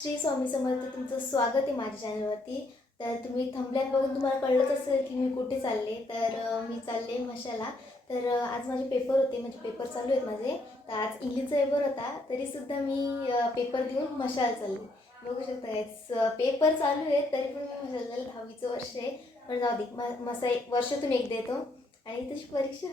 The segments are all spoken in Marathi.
श्री स्वामी समर्थ. तुमचं स्वागत आहे माझ्या चॅनलवरती. तर तुम्ही थंबनेल बघून तुम्हाला कळलंच असेल की मी कुठे चालले. तर मी चालले मशाला. तर आज माझे पेपर होते, म्हणजे पेपर चालू आहेत माझे. तर आज इंग्लिशचा पेपर होता, तरीसुद्धा मी पेपर देऊन मशाला चालली. बघू शकता गाईस, पेपर चालू आहेत तरी पण मी मशाला चालले. 10वीचं वर्ष आहे, पण जाऊ दे, मसा वर्षातून एकदा येतो आणि तशी परीक्षा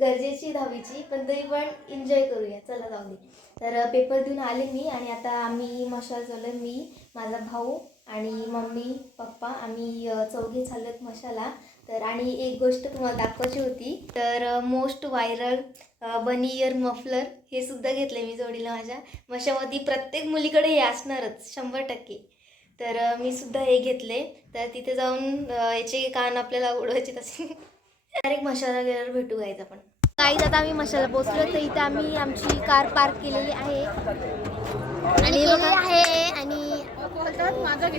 गरजेची 10वीची, पण तरी पण एन्जॉय करूया. चला जाऊ दे. तर पेपर देऊन आले मी आणि आता आम्ही मशाल चाललो. मी, माझा भाऊ आणि मम्मी पप्पा, आम्ही चौघे चाललोत मशाला. तर आणि एक गोष्ट तुम्हाला दाखवायची होती. तर मोस्ट व्हायरल बनी इयर मफलर हे सुद्धा घेतले मी जोडीला. माझ्या मशामध्ये प्रत्येक मुलीकडे हे असणारच 100%. तर मी सुद्धा हे घेतले. तर तिथे जाऊन याचे कान आपल्याला उडवायचे तसे. डायरेक्ट मशाला गेल्यावर भेटू गायचं आपण. काही आता आम्ही मशाला पोहोचलो. तर इथे आम्ही आमची कार पार्क केलेली आहे आणि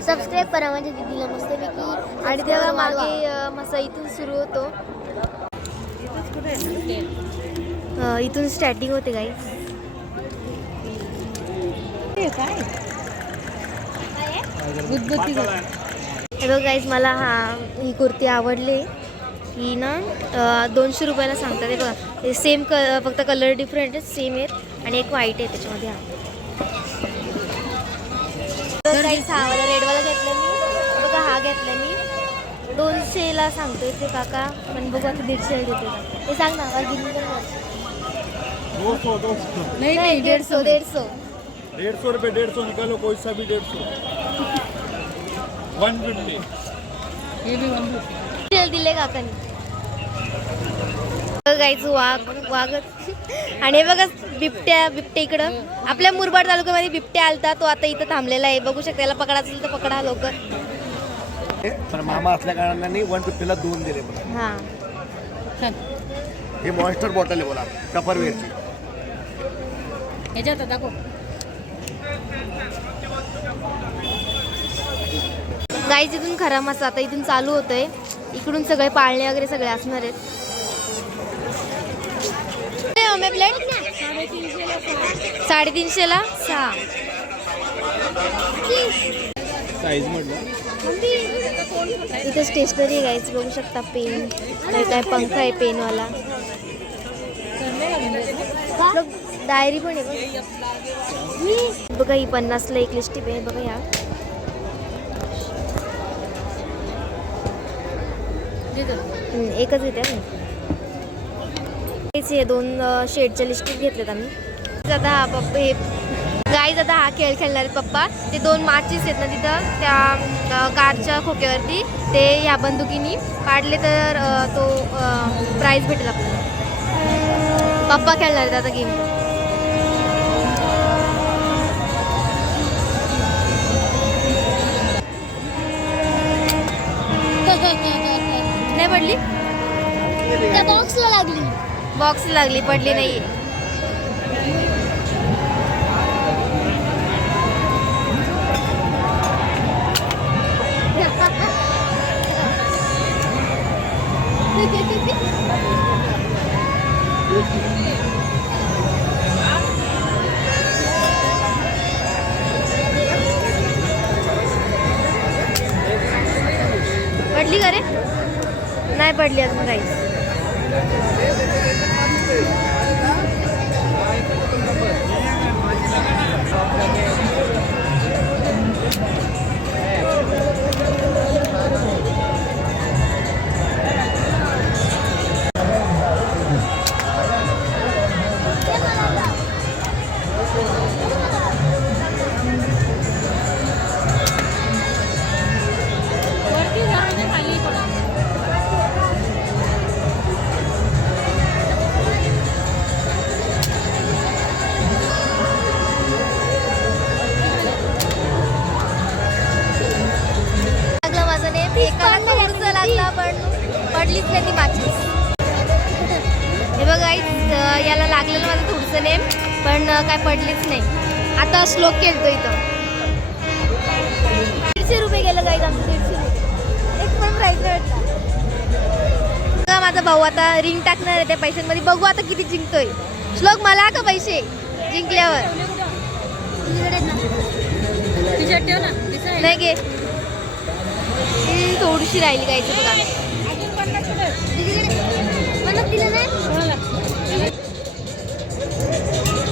सबस्क्राईब करा माझ्या दीदीला मस्तपैकी. आणि तेव्हा मागे मसा इथून सुरू होतो, इथून स्टार्टिंग होते गाईस. हे बघ गाईस, मला ही कुर्ती आवडली. ही ना 200 रुपयाला सांगतात. हे बघा, सेम फक्त कलर डिफरंट आहे, सेम आहेत आणि एक व्हाईट आहे त्याच्यामध्ये. तर गाईस, हा वाला रेडवाला घेतला मी. बघा, हा घेतला मी 200ला सांगतोय ते काका, पण बघू आता 150ला देते. ते सांग ना, नाही 150 रुपये 150 निकालो, कोई सा भी 150. 150. ये भी 150 दिले काकांनी. गाईच वागत आणि हे बघा बिबट्या इकडं आपल्या मुरबाड तालुक्यामध्ये बिबट्या आलता. तो आता इथं थांबलेला आहे. बघू शकता. याला पकडा असेल तर पकडा लवकर. पण मामा असल्या कारणाने 150ला 2 दिले मला. हां, हे मॉन्स्टर बॉटल आहे बोला, कपरवेअरची. ह्याच्यात दाखव. गाईच इथून खरा मसा आता इथून चालू होतोय. इकडून सगळे पाळणे वगैरे सगळे असणार आहेत. प्लेट 350ला 6 साईज म्हटलं. इथे स्टेशनरी गाईच बघू शकता. पेन काय पंखा आहे पेनवाला. डायरी पण आहे बघा. ही 50ला एक लिस्टिप आहे बघा. या एकच येते. हे 2 शेडच्या लिस्टिप घेतलेत आम्ही. आता हे गाईज, आता हा खेळ खेळणार आहेत पप्पा. ते 2 माचीस आहेत ना तिथं त्या कारच्या खोक्यावरती, ते ह्या बंदुकीनी काढले तर तो प्राईज भेटेल आपल्याला. पप्पा खेळणार आहेत आता गेम. नाही पडली, बॉक्सला लागली, पडली नाही. पडली का रे? नाही पडली अजून काहीच. लागला पण पडलीच नाही ती माचीस. हे बघा, याला लागलेलं माझं थोडंसं नेम, पण काय पडलीच नाही. आता श्लोक खेळतो इथं. 150 रुपये गेलं गाईज आमचं. 150 एक पण प्राईज नाही भेटला. माझा भाऊ आता रिंग टाकणार आहे त्या पैशांमध्ये. बघू आता किती जिंकतोय. श्लोक, मला का पैसे जिंकल्यावर? नाही गे थोडीशी राहिली गायचं बघा.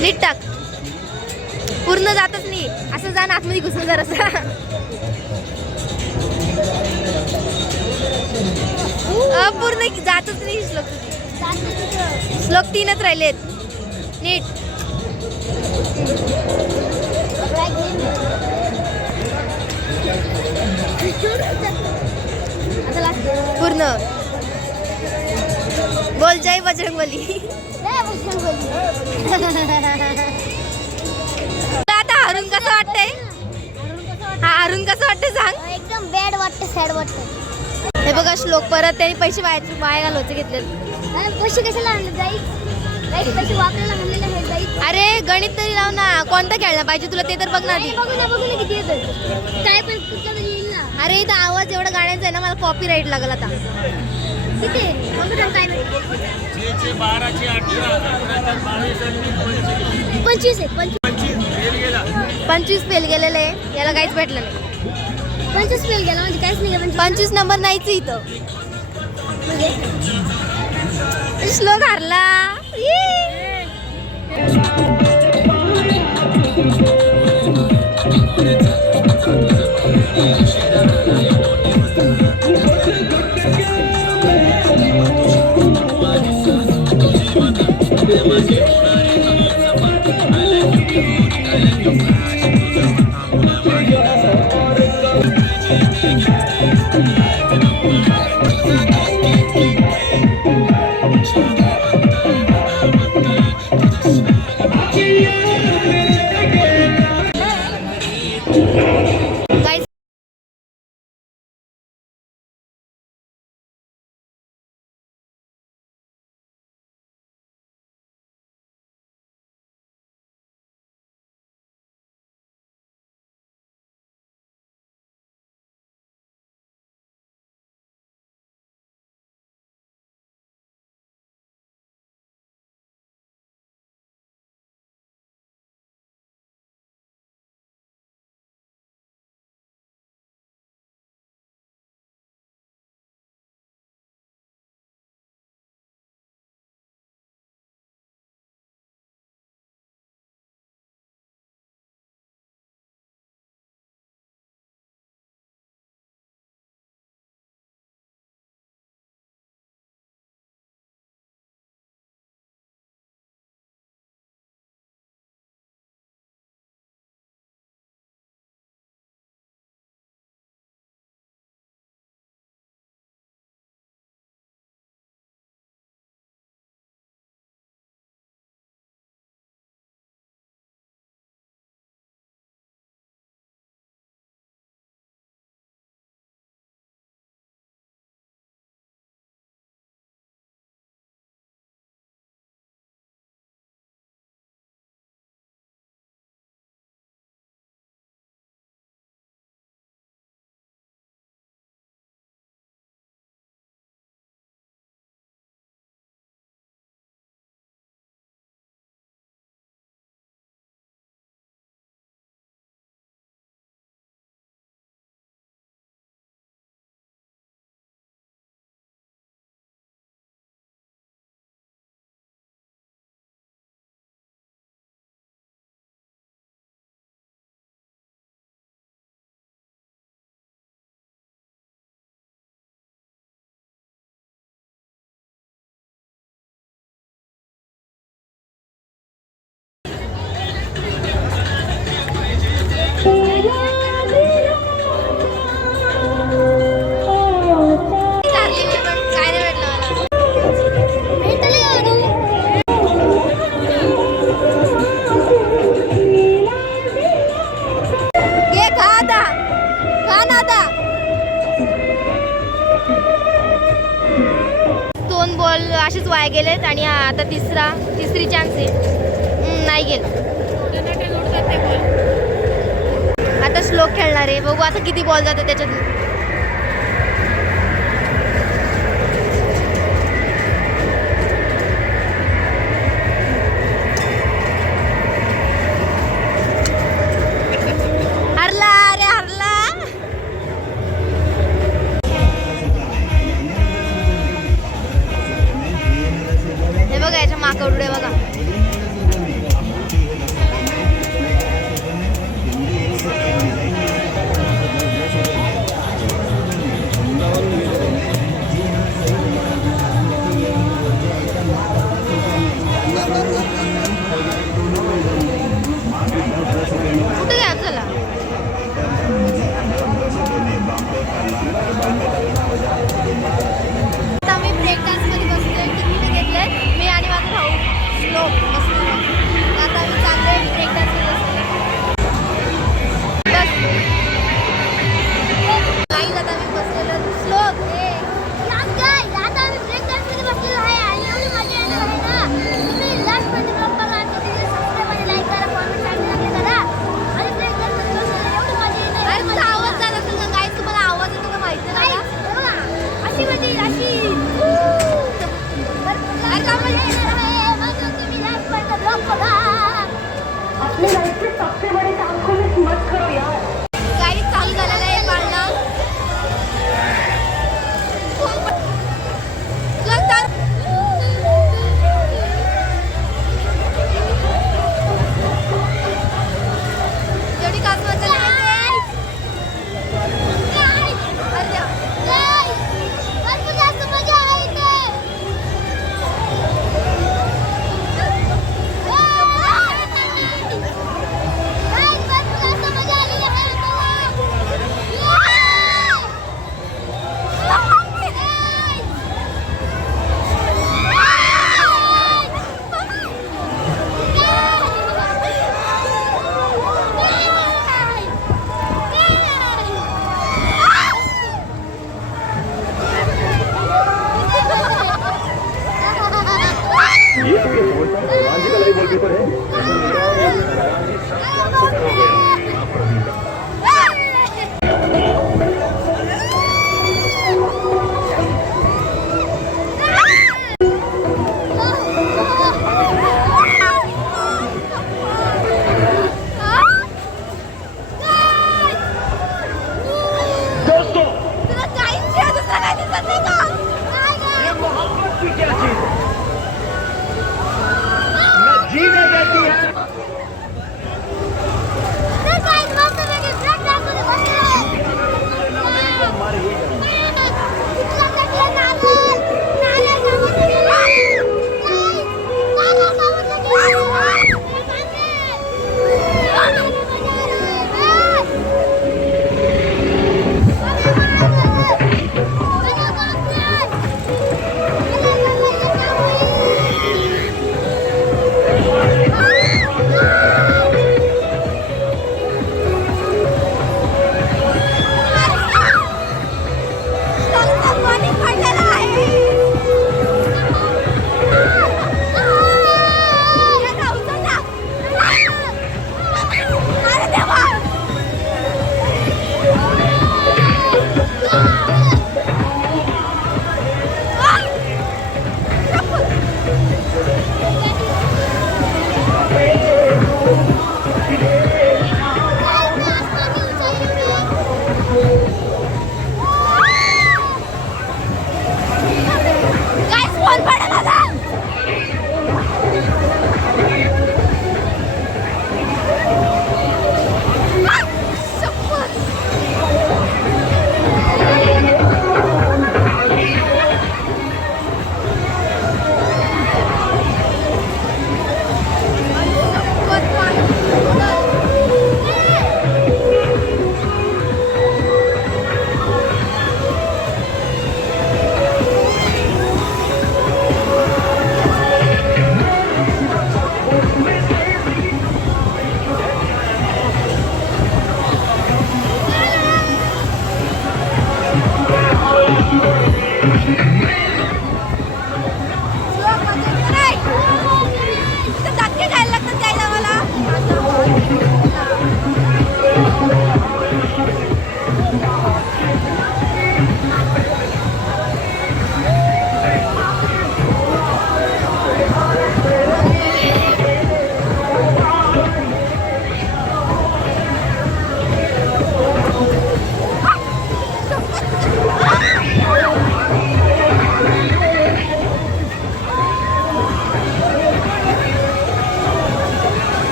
नीट टाक, पूर्ण जातच नाही. असं जा ना आतमध्ये घुसून जरासं. पूर्ण जातच नाही श्लोक तुझी. श्लोक 3च राहिलेत. नीट पूर्ण बोल. जय बजरंगबली. आता अरुण कसं वाटतंय? हा अरुण कसं वाटतंय सांग. एकदम बॅड वाटतं, सॅड वाटतं. हे बघा श्लोक परत त्यांनी पैसे वाया घालवायचे घेतले. पैसे कशाला आणले जाईल? पैसे वापरायला म्हणलेले आहे जाईल. अरे गणित तरी लाव ना. कोणता खेळला पाहिजे तुला ते तर बघ ना आधी. बघू ना किती येतं. काय पण कुठलं येईल ना. अरे इथं आवाज एवढा गाण्याचा आहे ना, मला कॉपी राईट लागल आता. किती बघू ना काय नाही. 25 आहे. 25 फेल गेलेले आहे. याला काहीच भेटलं नाही. 25 फेल गेला म्हणजे काहीच नाही. 25 नंबर नाहीच इथं. श्लोक हारला. असेच वाया गेलेत आणि आता तिसरी चान्स आहे. नाही गेलं. आता श्लोक खेळणार आहे. बघू आता किती बॉल जाते त्याच्यात. हरला रे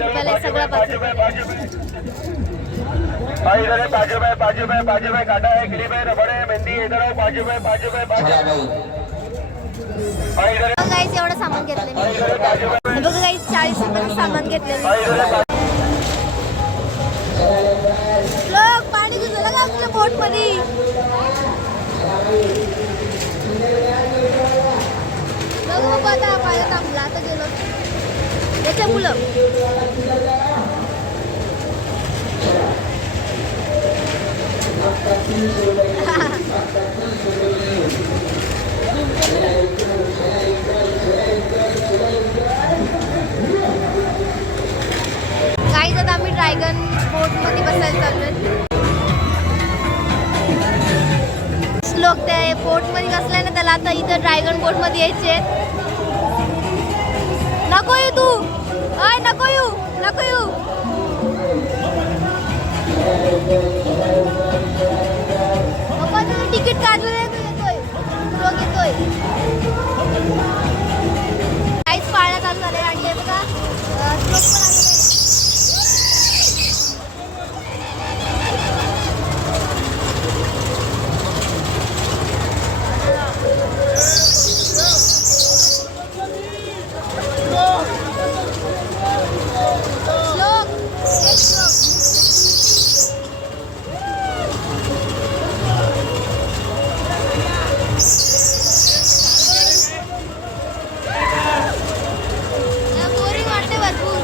रुपयाला आहे, सगळा 5 रुपयाला आहे. गाईज एवढं सामान घेतलं मी. बघा गाईज 40 रुपयाचं सामान घेतलं मी. लोक पाणी घुसलं का आपल्या बोट मध्ये. बघू आता पाणी थांबला आता गेलो त्याच्या मुलं. गाईज आता आम्ही ड्रॅगन बोट मध्ये बसायला चाललोय. लोक त्या बोट मध्ये बसलाय ना त्याला आता इथं ड्रॅगन बोट मध्ये यायचे. नको येऊ तू, अय नको येऊ, नको येऊ. पप्पा तुझं तिकीट काढलं येतोय, लोक येतोय. काहीच पाळण्यात चालू झालंय आणि हे बघा श्लोक पण आलेले. बोरिंग वाटते भरपूर.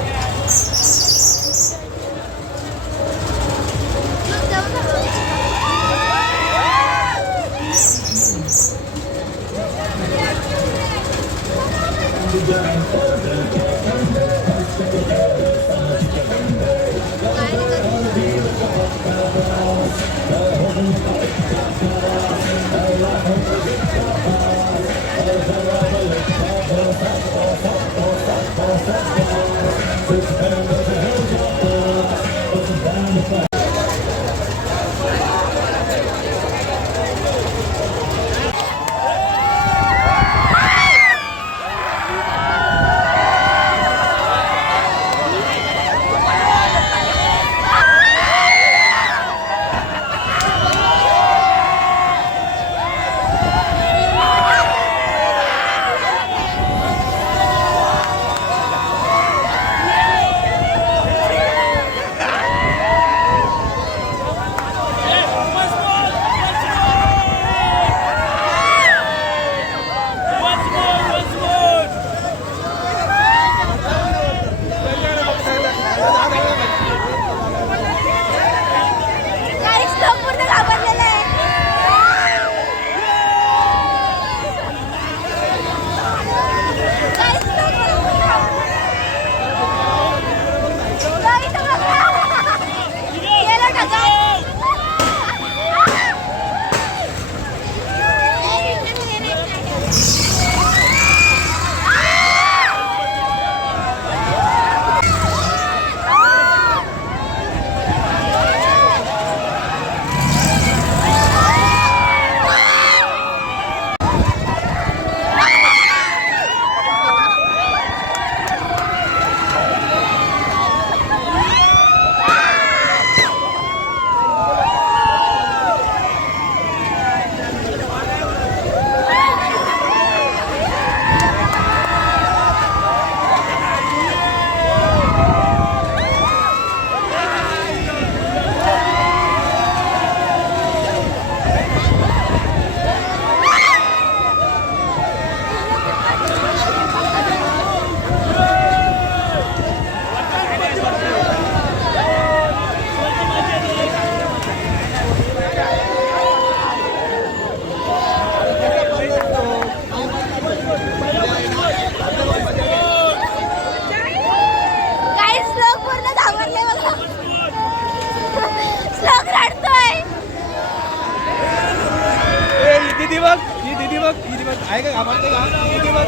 आहे का घाबरते का? किती बघ.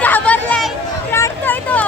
घाबरलाय रडतोय तो.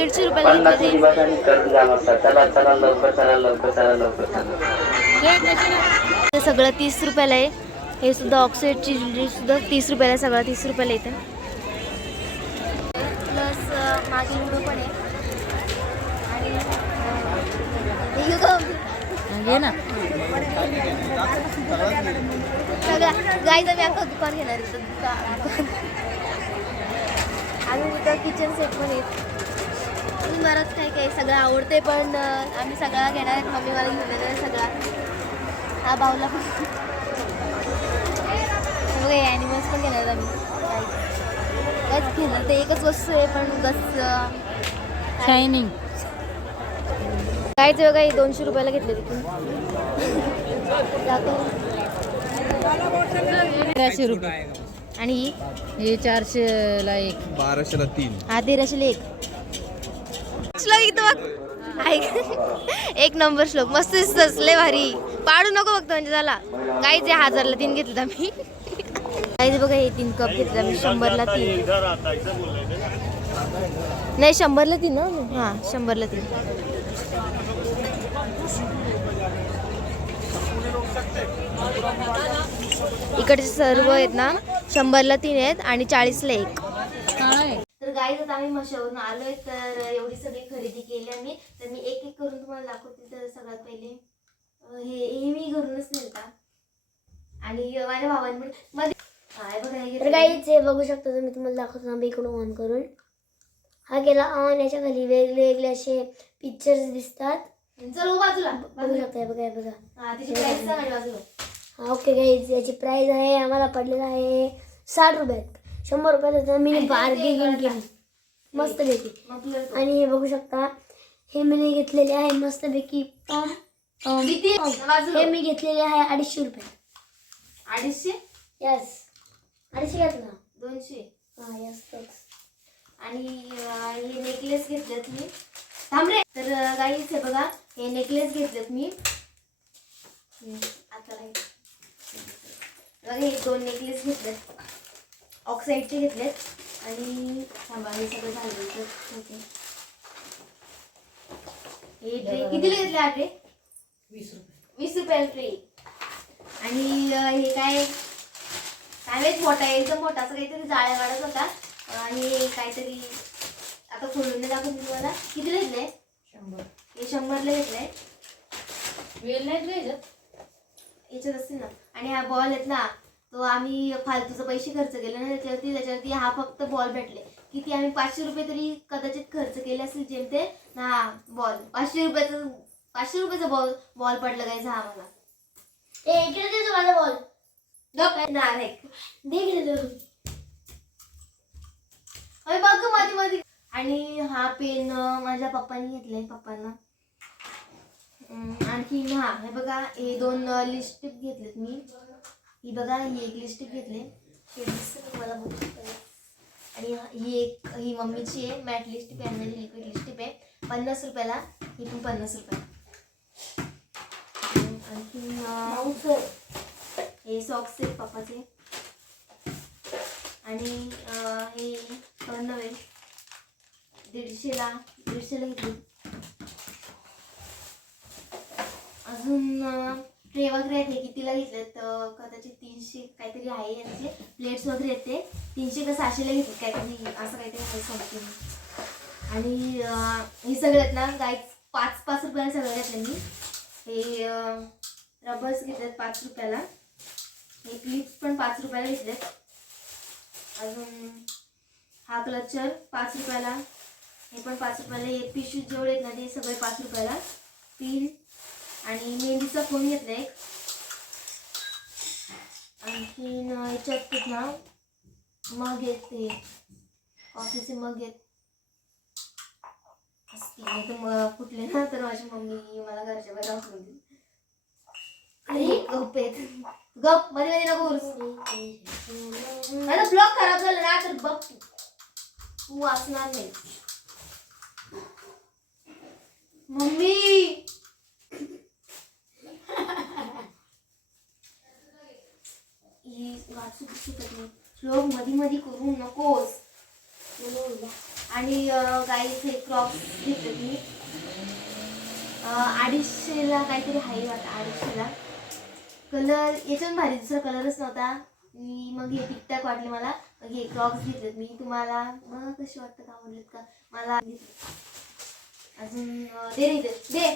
150 रुपयाला घेतले ते. हे सगळं 30 रुपयाला आहे. हे सुद्धा ऑक्साईडची ज्वेलरी सुद्धा 30 रुपयाला, सगळं 30 रुपयाला येतं. प्लस मागे लुडो पण आहे. आणि हे घे ना सगळं गाईज. आम्ही अख्खं दुकान घेणार आहे दुकान. अजून इथं किचन सेट पण आहेत. बरंच काही काही सगळं आवडते, पण आम्ही सगळा घेणार आहेत. मम्मी मला घेऊन येणार आहे सगळा. हा बाऊला पण बघा, ॲनिमल्स पण घेणार आम्ही. काहीच घेणार ते एकच वस्तू आहे, पण उगाच शायनिंग. काहीच बघा, हे 200 रुपयाला घेतले तिथून. 1300 रुपये. आणि हे 400ला एक, 1200ला 3. हा 1300ला एक. श्लोक इथं बघ, एक नंबर श्लोक, मस्त दिसतस, लय भारी. पाडू नको फक्त, म्हणजे झाला. काहीच 1000ला 3 घेतलं आम्ही. काहीच बघा, हे 3 कप घेतले आम्ही 100ला 3. नाही 100ला 3 ना. हां 100ला 3. इकडचे सर्व आहेत ना 100ला 3 आहेत आणि 40ला 1. तर गाईज आता आम्ही मशावरून आलोय. तर एवढी सगळी खरेदी केली आम्ही. तर मी एक एक करून तुम्हाला दाखवते. तर सगळ्यात पहिले हे मी घरूनच नेलता. आणि माझ्या भावाने पण मध्ये तर गाईज हे बघू शकता तुम्ही, तुम्हाला दाखवतो ना इकडून ऑन करून. हा केला ऑन. याच्या खाली वेगवेगळे असे पिक्चर्स दिसतात. चल बाजूला बघू शकता. बघा बघा. हा त्याची प्राइस सांग आणि बाजूला. हा ओके गाईज, याची प्राइस आहे आम्हाला पडलेला आहे 60 रुपयात. 100 रुपयात मी बार्गेनिंग केली मस्तपैकी. आणि हे बघू शकता, हे मी घेतलेले आहे मस्तपैकी. हे मी घेतलेले आहे 250 रुपये. 250. यस 250 घेतला. 200. हा यस. आणि हे नेकलेस घेतलेत मी. थांब रे. तर गाईज हे बघा, हे नेकलेस घेतलेत मी. आता बघा, हे 2 नेकलेस घेतलेत, ऑक्साईडचे घेतलेत. आणि थांबा, हे सगळं झालं. हे ट्रे कितीला घेतले? हा ट्रे 20 रुपयाला ट्रे. आणि हे काय माहित, मोठा आहे एकदम मोठा, असं काहीतरी जाळ्या वाढत होता. आणि हे काहीतरी आता खोलून दाखवून तुम्हाला. कितीला घेतलंय? 100. हे 100ला घेतलंय. वेल नाही याच्यात असतील ना. आणि हा बॉल आहेत ना, तो आम्ही फालतूचे पैसे खर्च केले ना त्याच्यावरती हा फक्त बॉल भेटले. किती आम्ही 500 रुपये तरी कदाचित खर्च केले असतील जेमते ना. हा बॉल 500 रुपयाचा बॉल पडला काय हा मला. इकडे देतो माझा बॉल. बघ मध्ये मध्ये. आणि हा पेन माझ्या पप्पांनी घेतलाय, पप्पांना. आणखी हा हे बघा, हे 2 लिपस्टिक घेतलेत मी. ही बघा, ही एक लिपस्टिक घेतले, मला बघू. आणि ही मम्मीची आहे, मॅट लिपस्टिक आहे, माझी लिक्विड लिपस्टिक आहे 50 रुपयाला. ही पण 50 रुपयाला. आणखी हे सॉक्स आहेत पप्पाचे. आणि हे नवे 150ला घेतले. अजून ट्रे वगैरे आहेत, हे कितीला घेतलेत? कदाचित 300 काहीतरी आहे. याचे प्लेट्स वगैरे आहेत ते 300 का 600ला घेतलेत काहीतरी, असं काहीतरी आहे समजते. आणि हे सगळे आहेत ना गाईज 5 रुपयाला सगळं घेतलं मी. हे रबर्स घेतलेत 5 रुपयाला. हे क्लिप्स पण 5 रुपयाला घेतलेत. अजून हा क्लचर 5 रुपयाला, हे पण 5 रुपयाला. हे पिशू जेवढे आहेत ना ते सगळे 5 रुपयाला. पिन आणि मेहंदीचा फोन घेतला एक. आणखीन याच्यात ना मग आहेत, ते कॉफीचे मग आहेत. नाही तर मग कुठले ना तर माझी मम्मी मला घरच्या बाहेर राहून देईल. अरे गप आहेत, गप मध्ये मध्ये नको माझा ब्लॉग खराब झाला ना तर बघ तू वाचणार नाही. मम्मी ही वाचू शकत नाही. श्लोक मध्ये मध्ये करू नकोस. आणि गाईच हे क्रॉप्स घेतले मी 250ला काहीतरी आहे वाटतं 250ला. कलर याच्यावर भारी दुसरा कलरच नव्हता. मी मग हे टिकटॅक वाटले मला. मग हे क्रॉप्स घेतलेत मी. तुम्हाला मग कसे वाटतं का आवडलेत का मला अजून दे रे दे.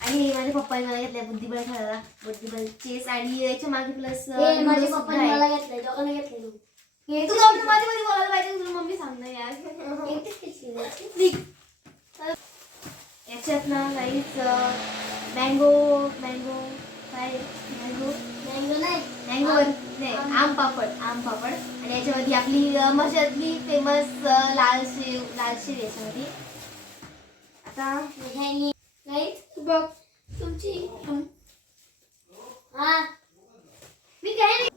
आणि माझ्या पप्पाने मला घेतल्या बुद्धिबळ खेळायला, बुद्धिबळ चेस. आणि याच्या मागे प्लस माझ्या पप्पाने मला घेतलंय, दोघांना घेतलंय. तू माझ्या मध्ये बोलायला पाहिजे, तुला मम्मी सांगणार यार. याच्यात ना काहीच मँगो काय मँगो नाही आम पापड. आणि याच्यामध्ये आपली मशातली फेमस लाल शेव याच्यामध्ये. आता बघ तुमची हा मी काय नाही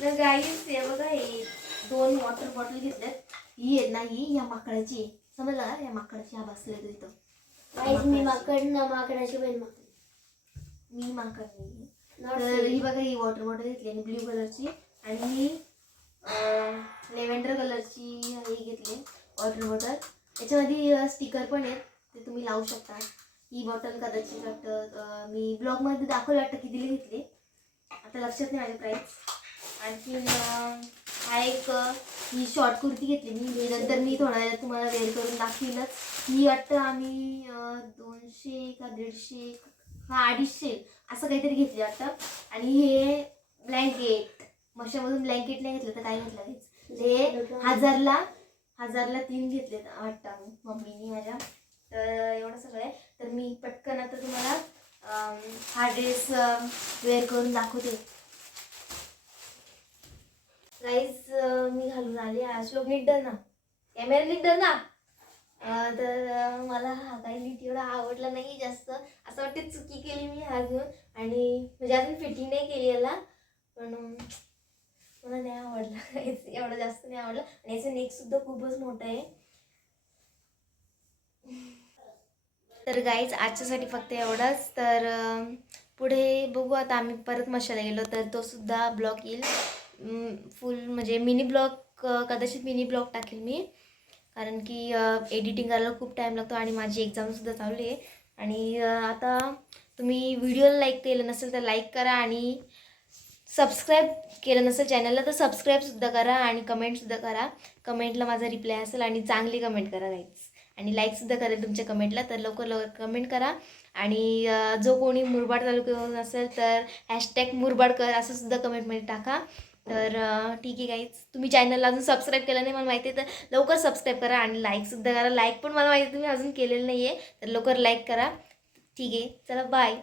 तर गाईस हे बघा, हे 2 वॉटर बॉटल घेतल्यात. ही आहेत ना, ही या माकडाची आहे. समजलं का, या माकडाची हा बसले तो इथं. गाईस मी माकडाची बहीण मी माकड नाही. तर ही बघा, ही वॉटर बॉटल घेतली आणि ब्ल्यू कलरची. आणि ही लेव्हेंडर कलरची ही घेतली वॉटर बॉटल. याच्यामध्ये स्टिकर पण आहेत, ते तुम्ही लावू शकता. ही बॉटल कदाचित वाटतं मी ब्लॉगमध्ये दाखवलं वाटतं कितीला घेतली, आता लक्षात नाही माझी प्राईस. आणखीन हा एक ही शॉर्ट कुर्ती घेतली मी. नंतर मी थोड्या वेळात तुम्हाला वेअर करून दाखवीलच. ही वाटतं आम्ही 200 का 150 हा 250 असं काहीतरी घेतली वाटतं. आणि हे ब्लँकेट, मशामधून ब्लँकेट नाही घेतलं तर काय घेतलं ते 1000ला 3 घेतलेत वाटतं मम्मीनी माझ्या. तर एवढं सगळं आहे. तर मी पटकन आता तुम्हाला हा ड्रेस वेअर करून दाखवते. गाईज मी घालून आले. श्लोक नीट धर ना, कॅमेरा नीट धर ना. तर मला हा काही नीट एवढा आवडला नाही जास्त. असं वाटतं चुकी केली मी हा घेऊन. आणि म्हणजे अजून फिटिंग नाही केली याला, पण मला नाही आवडला. एवढं जास्त नाही आवडलं. आणि याचं नेकसुद्धा खूपच मोठं आहे. तर गाईज आजच्यासाठी फक्त एवढंच. तर पुढे बघू आता आम्ही परत मशाला गेलो तर तो सुद्धा ब्लॉग येईल. फुल म्हणजे मिनी ब्लॉग, कदाचित मिनी ब्लॉग टाकेल मी, कारण की एडिटिंग करायला खूप टाईम लागतो आणि माझी एक्झामसुद्धा चालू आहे. आणि आता तुम्ही व्हिडिओला लाईक केलं नसेल तर लाईक करा, आणि सबस्क्राईब केलं नसेल चॅनलला तर सबस्क्राईबसुद्धा करा, आणि कमेंटसुद्धा करा. कमेंटला माझा रिप्लाय असेल, आणि चांगली कमेंट करा गाईज. आणि लाईकसुद्धा करेल तुमच्या कमेंटला, तर लवकर कमेंट करा. आणि जो कोणी मुरबाड तालुक्यावरून असेल तर #मुरबाडकर असं सुद्धा कमेंटमध्ये टाका. तर ठीक आहे गाईज, तुम्ही चॅनलला अजून सबस्क्राईब केलं नाही मला माहिती आहे, तर लवकर सबस्क्राईब करा आणि लाईकसुद्धा करा. लाईक पण मला माहिती आहे तुम्ही अजून केलेलं नाही आहे, तर लवकर लाईक करा. ठीक आहे, चला बाय.